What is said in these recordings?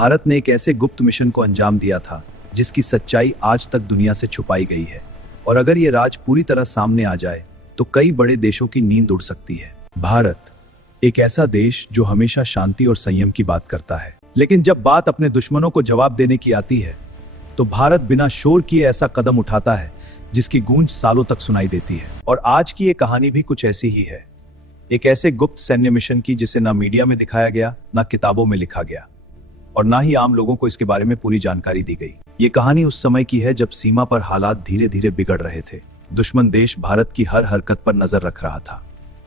भारत ने एक ऐसे गुप्त मिशन को अंजाम दिया था जिसकी सच्चाई आज तक दुनिया से छुपाई गई है। और अगर ये राज पूरी तरह सामने आ जाए तो कई बड़े देशों की नींद उड़ सकती है। भारत एक ऐसा देश जो हमेशा शांति और संयम की बात करता है, लेकिन जब बात अपने दुश्मनों को जवाब देने की आती है तो भारत बिना शोर किए ऐसा कदम उठाता है जिसकी गूंज सालों तक सुनाई देती है। और आज की ये कहानी भी कुछ ऐसी ही है, एक ऐसे गुप्त सैन्य मिशन की जिसे ना मीडिया में दिखाया गया, ना किताबों में लिखा गया और ना ही आम लोगों को इसके बारे में पूरी जानकारी दी गई। ये कहानी उस समय की है जब सीमा पर हालात धीरे धीरे बिगड़ रहे थे। दुश्मन देश भारत की हर हरकत पर नजर रख रहा था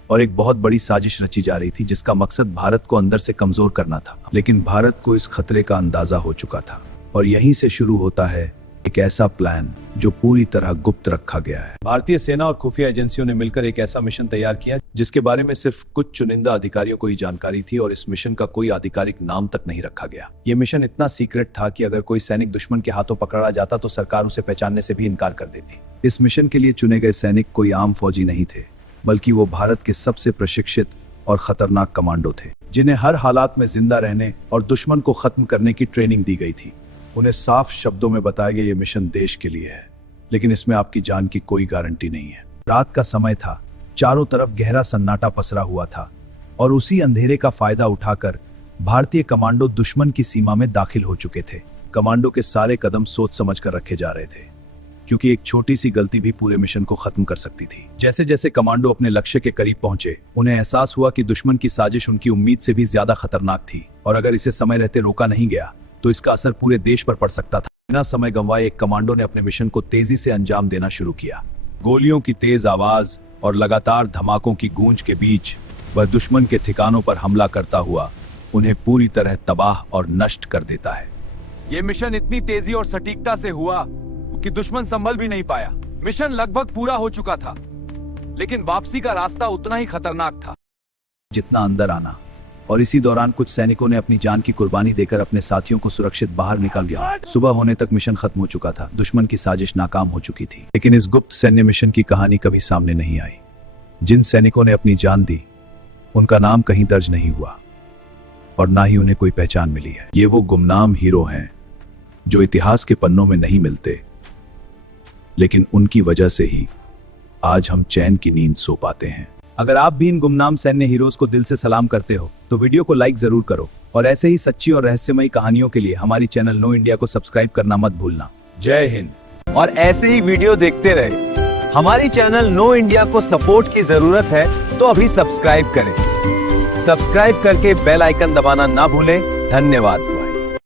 और एक बहुत बड़ी साजिश रची जा रही थी जिसका मकसद भारत को अंदर से कमजोर करना था। लेकिन भारत को इस खतरे का अंदाजा हो चुका था और यहीं से शुरू होता है एक ऐसा प्लान जो पूरी तरह गुप्त रखा गया है। भारतीय सेना और खुफिया एजेंसियों ने मिलकर एक ऐसा मिशन तैयार किया जिसके बारे में सिर्फ कुछ चुनिंदा अधिकारियों को ही जानकारी थी और इस मिशन का कोई आधिकारिक नाम तक नहीं रखा गया। ये मिशन इतना सीक्रेट था कि अगर कोई सैनिक दुश्मन के हाथों पकड़ा जाता तो सरकार उसे पहचानने से भी इनकार कर देती। इस मिशन के लिए चुने गए सैनिक कोई आम फौजी नहीं थे, बल्कि वो भारत के सबसे प्रशिक्षित और खतरनाक कमांडो थे, जिन्हें हर हालात में जिंदा रहने और दुश्मन को खत्म करने की ट्रेनिंग दी गई थी। उन्हें साफ शब्दों में बताया गया ये मिशन देश के लिए है, लेकिन इसमें आपकी जान की कोई गारंटी नहीं है। रात का समय था, चारों तरफ गहरा सन्नाटा पसरा हुआ था और उसी अंधेरे का फायदा उठाकर भारतीय कमांडो दुश्मन की सीमा में दाखिल हो चुके थे। कमांडो के सारे कदम सोच समझ कर रखे जा रहे थे, क्योंकि एक छोटी सी गलती भी पूरे मिशन को खत्म कर सकती थी। जैसे जैसे कमांडो अपने लक्ष्य के करीब पहुंचे, उन्हें एहसास हुआ कि दुश्मन की साजिश उनकी उम्मीद से भी ज्यादा खतरनाक थी और अगर इसे समय रहते रोका नहीं गया तो इसका असर पूरे देश पर पड़ सकता था। बिना समय गंवाए एक कमांडो ने अपने मिशन को तेजी से अंजाम देना शुरू किया। गोलियों की तेज आवाज और लगातार धमाकों की गूंज के बीच वह दुश्मन के ठिकानों पर हमला करता हुआ उन्हें पूरी तरह तबाह और नष्ट कर देता है। यह मिशन इतनी तेजी और सटीकता से हुआ कि दुश्मन संभल भी नहीं पाया। मिशन लगभग पूरा हो चुका था, लेकिन वापसी का रास्ता उतना ही खतरनाक था जितना अंदर आना। और इसी दौरान कुछ सैनिकों ने अपनी जान की कुर्बानी देकर अपने साथियों को सुरक्षित बाहर निकाल दिया। सुबह होने तक मिशन खत्म हो चुका था, दुश्मन की साजिश नाकाम हो चुकी थी। लेकिन इस गुप्त सैन्य मिशन की कहानी कभी सामने नहीं आई। जिन सैनिकों ने अपनी जान दी उनका नाम कहीं दर्ज नहीं हुआ और ना ही उन्हें कोई पहचान मिली है। ये वो गुमनाम हीरो हैं जो इतिहास के पन्नों में नहीं मिलते, लेकिन उनकी वजह से ही आज हम चैन की नींद सो पाते हैं। अगर आप भी इन गुमनाम सैन्य हीरोज को दिल से सलाम करते हो तो वीडियो को लाइक जरूर करो और ऐसे ही सच्ची और रहस्यमयी कहानियों के लिए हमारी चैनल नो इंडिया को सब्सक्राइब करना मत भूलना। जय हिंद। और ऐसे ही वीडियो देखते रहे। हमारी चैनल नो इंडिया को सपोर्ट की जरूरत है तो अभी सब्सक्राइब करें। सब्सक्राइब करके बेल आइकन दबाना ना भूलें। धन्यवाद।